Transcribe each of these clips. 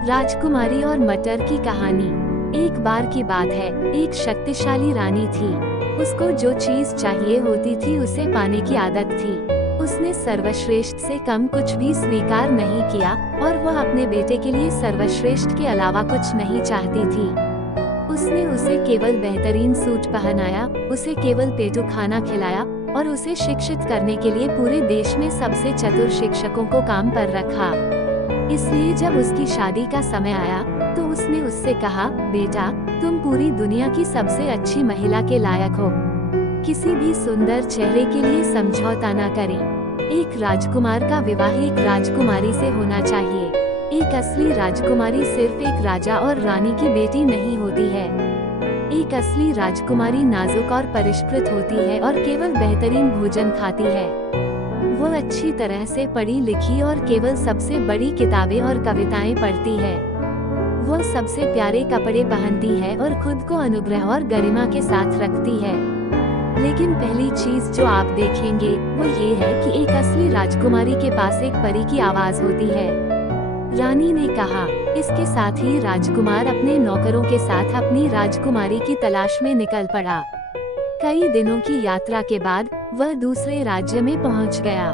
राजकुमारी और मटर की कहानी। एक बार की बात है, एक शक्तिशाली रानी थी। उसको जो चीज चाहिए होती थी उसे पाने की आदत थी। उसने सर्वश्रेष्ठ से कम कुछ भी स्वीकार नहीं किया और वह अपने बेटे के लिए सर्वश्रेष्ठ के अलावा कुछ नहीं चाहती थी। उसने उसे केवल बेहतरीन सूट पहनाया, उसे केवल पेटू खाना खिलाया और उसे शिक्षित करने के लिए पूरे देश में सबसे चतुर शिक्षकों को काम पर रखा। इसलिए जब उसकी शादी का समय आया तो उसने उससे कहा, बेटा, तुम पूरी दुनिया की सबसे अच्छी महिला के लायक हो। किसी भी सुंदर चेहरे के लिए समझौता न करें। एक राजकुमार का विवाह एक राजकुमारी से होना चाहिए। एक असली राजकुमारी सिर्फ एक राजा और रानी की बेटी नहीं होती है। एक असली राजकुमारी नाजुक और परिष्कृत होती है और केवल बेहतरीन भोजन खाती है। वो अच्छी तरह से पढ़ी लिखी और केवल सबसे बड़ी किताबें और कविताएं पढ़ती है। वो सबसे प्यारे कपड़े पहनती है और खुद को अनुग्रह और गरिमा के साथ रखती है। लेकिन पहली चीज जो आप देखेंगे वो ये है कि एक असली राजकुमारी के पास एक परी की आवाज होती है। रानी ने कहा। इसके साथ ही राजकुमार अपने नौकरों के साथ अपनी राजकुमारी की तलाश में निकल पड़ा। कई दिनों की यात्रा के बाद वह दूसरे राज्य में पहुंच गया।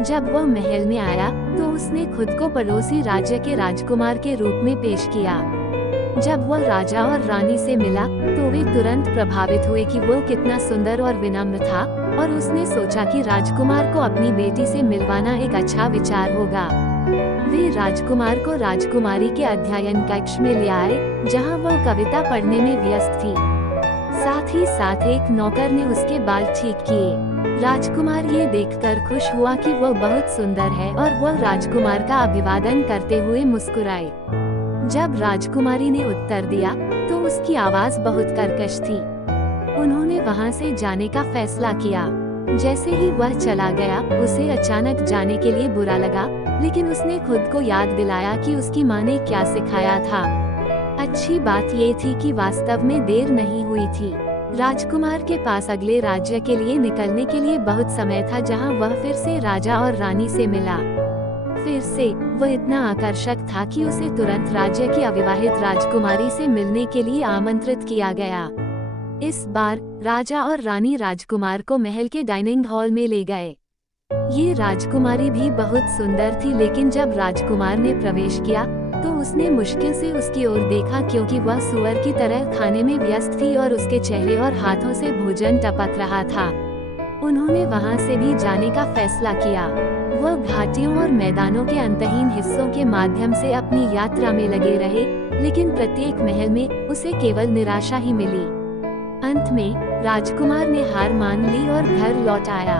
जब वह महल में आया तो उसने खुद को पड़ोसी राज्य के राजकुमार के रूप में पेश किया। जब वह राजा और रानी से मिला तो वे तुरंत प्रभावित हुए कि वो कितना सुंदर और विनम्र था, और उसने सोचा कि राजकुमार को अपनी बेटी से मिलवाना एक अच्छा विचार होगा। वे राजकुमार को राजकुमारी के अध्ययन कक्ष में ले आए, जहां वह कविता पढ़ने में व्यस्त थी। साथ ही साथ एक नौकर ने उसके बाल ठीक किए। राजकुमार ये देखकर खुश हुआ कि वह बहुत सुंदर है और वह राजकुमार का अभिवादन करते हुए मुस्कुराए। जब राजकुमारी ने उत्तर दिया तो उसकी आवाज बहुत कर्कश थी। उन्होंने वहां से जाने का फैसला किया। जैसे ही वह चला गया, उसे अचानक जाने के लिए बुरा लगा, लेकिन उसने खुद को याद दिलाया कि उसकी माँ ने क्या सिखाया था। अच्छी बात ये थी कि वास्तव में देर नहीं हुई थी। राजकुमार के पास अगले राज्य के लिए निकलने के लिए बहुत समय था, जहां वह फिर से राजा और रानी से मिला। फिर से वह इतना आकर्षक था कि उसे तुरंत राज्य की अविवाहित राजकुमारी से मिलने के लिए आमंत्रित किया गया। इस बार राजा और रानी राजकुमार को महल के डाइनिंग हॉल में ले गए। ये राजकुमारी भी बहुत सुंदर थी, लेकिन जब राजकुमार ने प्रवेश किया तो उसने मुश्किल से उसकी ओर देखा, क्योंकि वह सुअर की तरह खाने में व्यस्त थी और उसके चेहरे और हाथों से भोजन टपक रहा था। उन्होंने वहां से भी जाने का फैसला किया। वह घाटियों और मैदानों के अंतहीन हिस्सों के माध्यम से अपनी यात्रा में लगे रहे, लेकिन प्रत्येक महल में उसे केवल निराशा ही मिली। अंत में राजकुमार ने हार मान ली और घर लौट आया।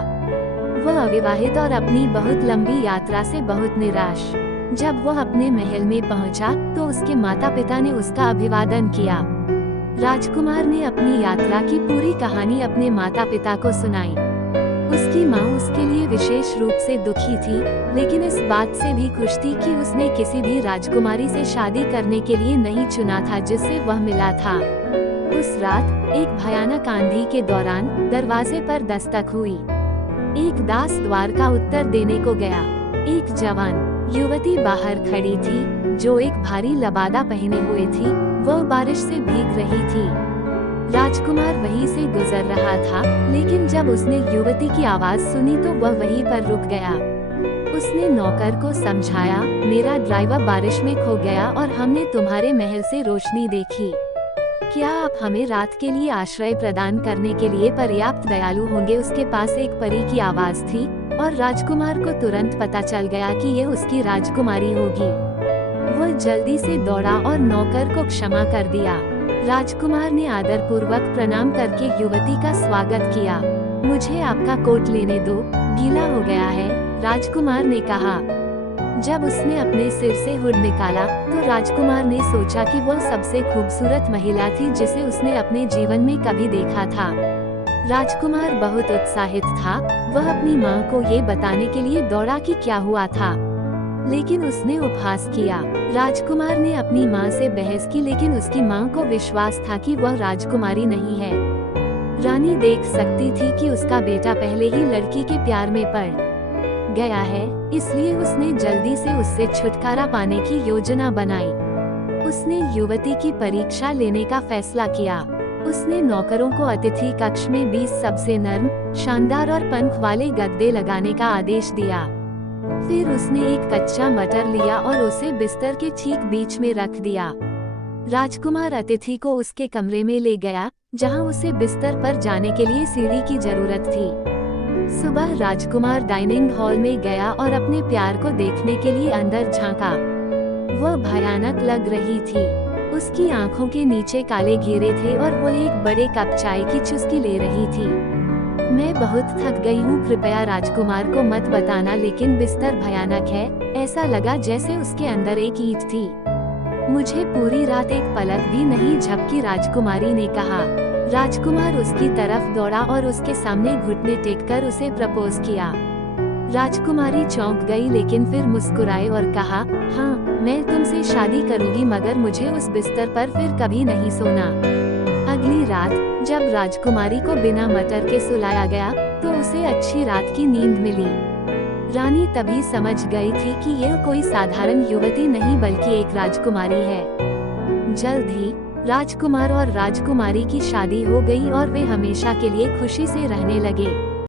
वह अविवाहित और अपनी बहुत लंबी यात्रा से बहुत निराश। जब वह अपने महल में पहुंचा तो उसके माता पिता ने उसका अभिवादन किया। राजकुमार ने अपनी यात्रा की पूरी कहानी अपने माता पिता को सुनाई। उसकी माँ उसके लिए विशेष रूप से दुखी थी, लेकिन इस बात से भी खुश थी कि उसने किसी भी राजकुमारी से शादी करने के लिए नहीं चुना था जिससे वह मिला था। उस रात एक भयानक आंधी के दौरान दरवाजे पर दस्तक हुई। एक दास द्वार का उत्तर देने को गया। एक जवान युवती बाहर खड़ी थी, जो एक भारी लबादा पहने हुए थी। वह बारिश से भीग रही थी। राजकुमार वहीं से गुजर रहा था, लेकिन जब उसने युवती की आवाज सुनी तो वह वहीं पर रुक गया। उसने नौकर को समझाया, मेरा ड्राइवर बारिश में खो गया और हमने तुम्हारे महल से रोशनी देखी। क्या आप हमें रात के लिए आश्रय प्रदान करने के लिए पर्याप्त दयालु होंगे? उसके पास एक परी की आवाज थी और राजकुमार को तुरंत पता चल गया कि यह उसकी राजकुमारी होगी। वह जल्दी से दौड़ा और नौकर को क्षमा कर दिया। राजकुमार ने आदरपूर्वक प्रणाम करके युवती का स्वागत किया। मुझे आपका कोट लेने दो, गीला हो गया है, राजकुमार ने कहा। जब उसने अपने सिर से हुड निकाला तो राजकुमार ने सोचा कि वह सबसे खूबसूरत महिला थी जिसे उसने अपने जीवन में कभी देखा था। राजकुमार बहुत उत्साहित था। वह अपनी माँ को ये बताने के लिए दौड़ा कि क्या हुआ था, लेकिन उसने उपहास किया। राजकुमार ने अपनी माँ से बहस की, लेकिन उसकी माँ को विश्वास था कि वह राजकुमारी नहीं है। रानी देख सकती थी कि उसका बेटा पहले ही लड़की के प्यार में पड़ गया है, इसलिए उसने जल्दी से उससे छुटकारा पाने की योजना बनाई। उसने युवती की परीक्षा लेने का फैसला किया। उसने नौकरों को अतिथि कक्ष में 20 सबसे नर्म, शानदार और पंख वाले गद्दे लगाने का आदेश दिया। फिर उसने एक कच्चा मटर लिया और उसे बिस्तर के ठीक बीच में रख दिया। राजकुमार अतिथि को उसके कमरे में ले गया, जहां उसे बिस्तर पर जाने के लिए सीढ़ी की जरूरत थी। सुबह राजकुमार डाइनिंग हॉल में गया और अपने प्यार को देखने के लिए अंदर झांका। वह भयानक लग रही थी। उसकी आंखों के नीचे काले घेरे थे और वो एक बड़े कप चाय की चुस्की ले रही थी। मैं बहुत थक गई हूँ, कृपया राजकुमार को मत बताना, लेकिन बिस्तर भयानक है। ऐसा लगा जैसे उसके अंदर एक ईंट थी। मुझे पूरी रात एक पलक भी नहीं झपकी, राजकुमारी ने कहा। राजकुमार उसकी तरफ दौड़ा और उसके सामने घुटने टेककर उसे प्रपोज किया। राजकुमारी चौंक गई, लेकिन फिर मुस्कुराए और कहा, हाँ, मैं तुमसे शादी करूंगी, मगर मुझे उस बिस्तर पर फिर कभी नहीं सोना। अगली रात जब राजकुमारी को बिना मटर के सुलाया गया, तो उसे अच्छी रात की नींद मिली। रानी तभी समझ गई थी कि यह कोई साधारण युवती नहीं बल्कि एक राजकुमारी है। जल्द ही राजकुमार और राजकुमारी की शादी हो गई और वे हमेशा के लिए खुशी से रहने लगे।